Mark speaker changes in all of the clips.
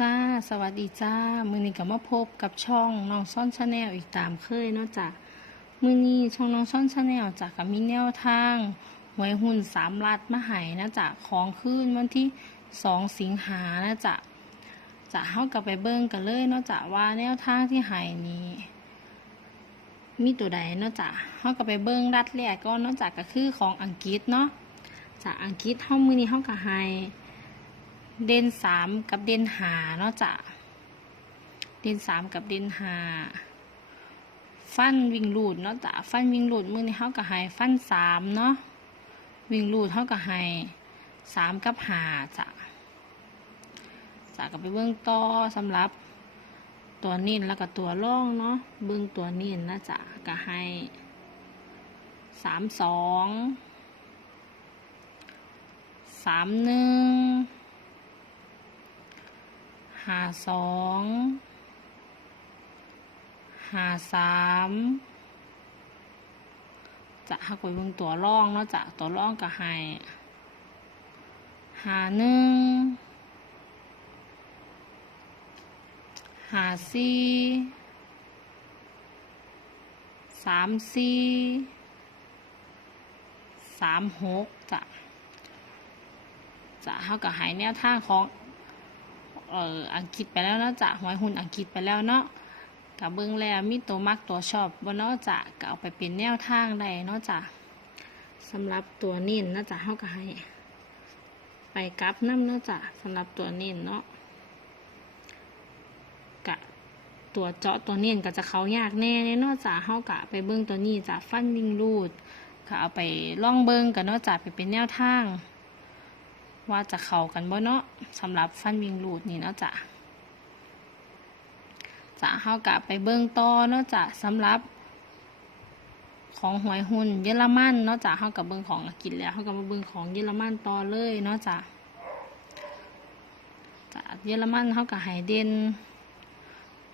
Speaker 1: จ้าสวัสดีจ้า มือนี้ก็มาพบกับช่องน้องซ่อนชาแนลอีกตามเคยเนาะจ้ะมือนี้ช่องน้องซ่อนชาแนลจ้ะก็มีแนวทางหวยหุ้นสามลัดมาหายนะจ้ะของคืนวันที่สองสิงหานะจ้ะจะเข้ากับไปเบิ้งกันเลยเนาะจ้ะว่าแนวทางที่หายนี้ มีตัวใดเนาะจ้ะเข้ากับไปเบิ้งรัดแรกก็เนาะจ้ะก็คือของอังกฤษเนาะจากอังกฤษเข้ามือนี้เข้ากับไฮ เด่นสามกับเด่นหาเนาะจ้ะเด่นสามกับเด่นหาฟันวิ่งลูดเนาะจ้ะฟันวิ่งลูดมือนี้เขาก็ให้ฟันสามเนาะวิ่งลูดเขาก็ให้สามกับหาจ้ะจ้ะก็ไปเบื้องต่อสำหรับตัวนิ่นแล้วก็ตัวล่องเนาะเบื้องตัวนิ่นนะจ้ะก็ให้สามสองสามหนึ่ง หาสองหาสามจะหักไปเบิ่งตัวร่องเนาะจะตัวร่องก็ให้หาหนึ่งหาสี่สามสี่สามหกจะจะเท่ากับหายแนวท่าของ เอ่ออังกฤษไปแล้วเนาะจ้ะหวยหุ้นอังกฤษไปแล้วเนาะกับเบิ้งแล้วมีตัวมักตัวชอบบนเนาะจ้ะก็เอาไปเป็นแนวทางได้เนาะจ้ะสำหรับตัวนิ่นเนาะจ้ะเฮาก็ให้ ไปกลับน้ำเนาะจ้ะสำหรับตัวนิ่นเนาะกะตัวเจาะตัวเนิ่นก็จะเขายากแน่เนาะจ้ะเฮากะไปเบิ้งตัวนี้จ้ะฟันวิ่งรูดก็เอาไปล่องเบิ้งกันเนาะจ้ะไปเป็นแนวทาง ว่าจะเข้ากันบ่เนาะสำหรับฟันวิงรูดนี่เนาะจ้ะจะเฮากะไปเบิ่งต่อเนาะจ้ะสำหรับของหวยหุ้นเยอรมันเนาะจ้ะเฮากับเบิ่งของอังกฤษแล้วเฮากับมาเบิ่งของเยอรมันต่อเลยเนาะจ้ะจ้ะเยอรมันเฮากับไฮเดน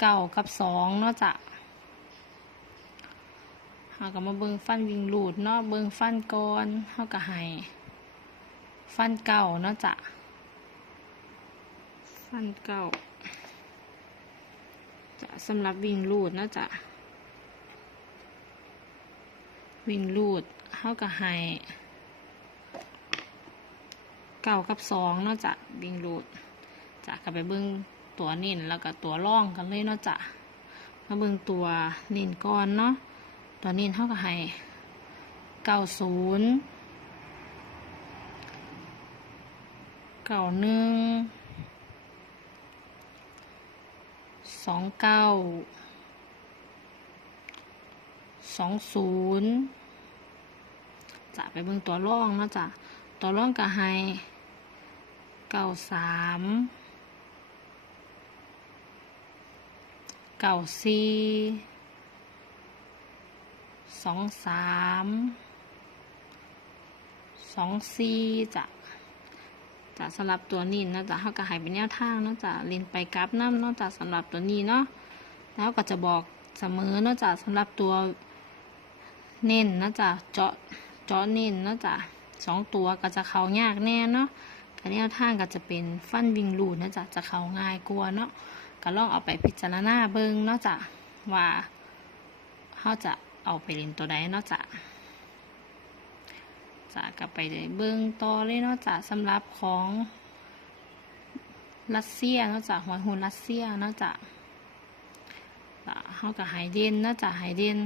Speaker 1: เก่ากับสองเนาะจ้ะเฮากับมาเบิ่งฟันวิงรูดเนาะเบิ่งฟันก่อนเฮากับไฮ ฟันเก่าเนาะจ้ะ ฟันเก่าจะสำหรับวิ่งลูดเนาะจ้ะ วิ่งลูดเข้ากับไฮเก่ากับสองเนาะจ้ะวิ่งลูดจะกลับไปเบิ้งตัวนิ่นแล้วก็ตัวร่องกันเลยเนาะจ้ะมาเบิ้งตัวนิ่นก่อนเนาะตัวนิ่นเท่ากับไฮเก้าศูนย์ เก้าหนึ่งสองเก้าสองศูนย์จะไปเบิ่งตัวร่องเนาะจ้ะตัวร่องก็ให้เก้าสามเก้าสี่สองสามสองสี่จ้ะ จะสำหรับตัวนี้นะจ๊ะเขาก็หายเป็นแนวทางเนาะจ๊ะเรียนไปกราฟน้ำเนาะจ๊ะสำหรับตัวนี้เนาะแล้วก็จะบอกเสมอเนาะจ๊ะสำหรับตัวเน้นนะจ๊ะเจาะเจาะเน้นนะจ๊ะสองตัวก็จะเขายากแน่เนาะกับแนวทางก็จะเป็นฟันวิงลูดนะจ๊ะจะเขาง่ายกลัวเนาะก็ลองเอาไปพิจารณาเบิ่งเนาะจ๊ะว่าเขาจะเอาไปเรียนตัวใดเนาะจ๊ะ จะกลับไปเลยเบิ้งต่อเลยเนาะจ้ะสำหรับของรัสเซียเนาะจ้ะหอยหุ่นรัสเซียเนาะจ้ะจ้ะเฮากับไฮเดนเนาะจ้ะไฮเดน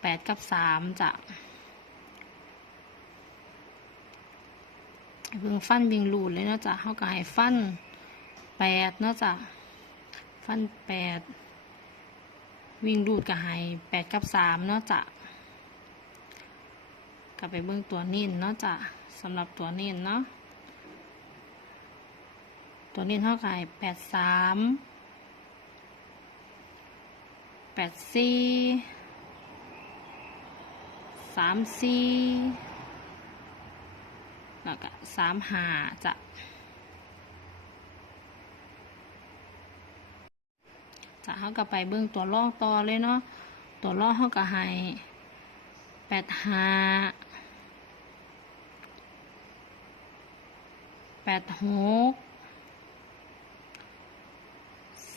Speaker 1: แปดกับสามจ้ะเบิ่งฟันบิงลูดเลยเนาะจ้ะเฮากับไฮฟันแปดเนาะจ้ะฟันแปดวิ่งลูดกับไฮแปดกับสามเนาะจ้ะก ลับไปเบิ่งตัวนิ่นเนาะจ้ะสำหรับตัวนิ่นเนาะตัวนิ่นเท่ากับแปดสามแปดสี่สามสี่แล้วก็สามหาจ้ะจะเข้ากับไปเบิ่งตัวล่องต่อเลยเนาะ ตัวล่องเขากับให้แปดหา แปดหก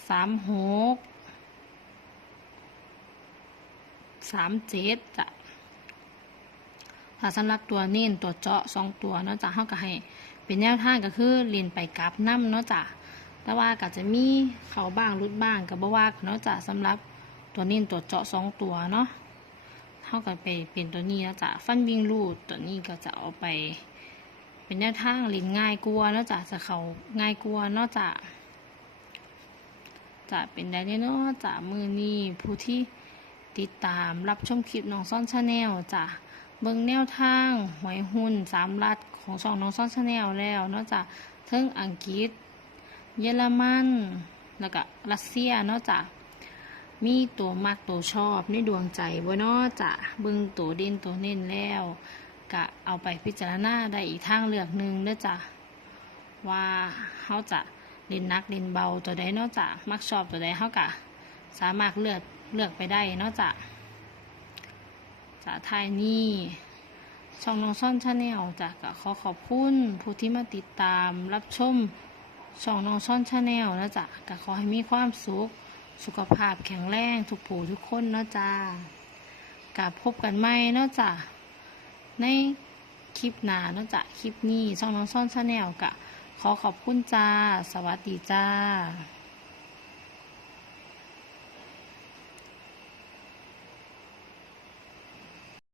Speaker 1: สามหกสามเจ็ดจ้ะถ้าสำหรับตัวเน้นตัวเจาะสองตัวเนาะจ้ะเขาก็ให้เป็นแนวทางก็คือเรียนไปกราฟน้ำเนาะจ้ะแต่ว่าก็จะมีเขาบ้างรุดบ้างกับบ่ว่าเนาะจ้ะสำหรับตัวเน้นตัวเจาะสองตัวเนาะเท่ากับไปเป็นตัวนี้นะจ้ะฟันวิ่งรูดตัวนี้ก็จะเอาไป เป็นแนวทางเลินง่ายกลัวนาะจ้ะจะเขาง่ายกลัวนาะจ้ะจะเป็นได้เนาะจะมือนี้ผู้ที่ติดตามรับชมคลิปน้องซ่อนชาแนลจะเบิ่งแนวทางหวยหุ้นสามรัฐของช่องน้องซ่อนชาแนลแล้วนาะจ้ะเทั้งอังกฤษ เยอรมันแล้วก็รัสเซียนาะจ้ะมีตัวมักตัวชอบในดวงใจบ่เนาะจ้ะเบิ่งตัวเด่นตัวเน้นแล้ว ก็เอาไปพิจารณาได้อีกทางเลือกหนึ่งเด้อจ้ะว่าเขาจะเล่นนักเล่นเบาตัวใดนาะจ้ะมักชอบตัวใดเขาก็สามารถเลือกเลือกไปได้นาะจ้ะจ้ะท้ายนี้ช่องน้องซ่อนชาแนลจะก็ขอขอบคุณผู้ที่มาติดตามรับชมช่องน้องช่อนชาแนลนะจ๊ะก็ขอให้มีความสุขสุขภาพแข็งแรงทุกผู้ทุกคนเนาะจ้ากับพบกันใหม่เนาะจ้ะ ในคลิปหน้าเนาะจ้ะคลิปนี้ช่องน้องซ่อนชาแนลกะขอขอบคุณจ้า สวัสดีจ้า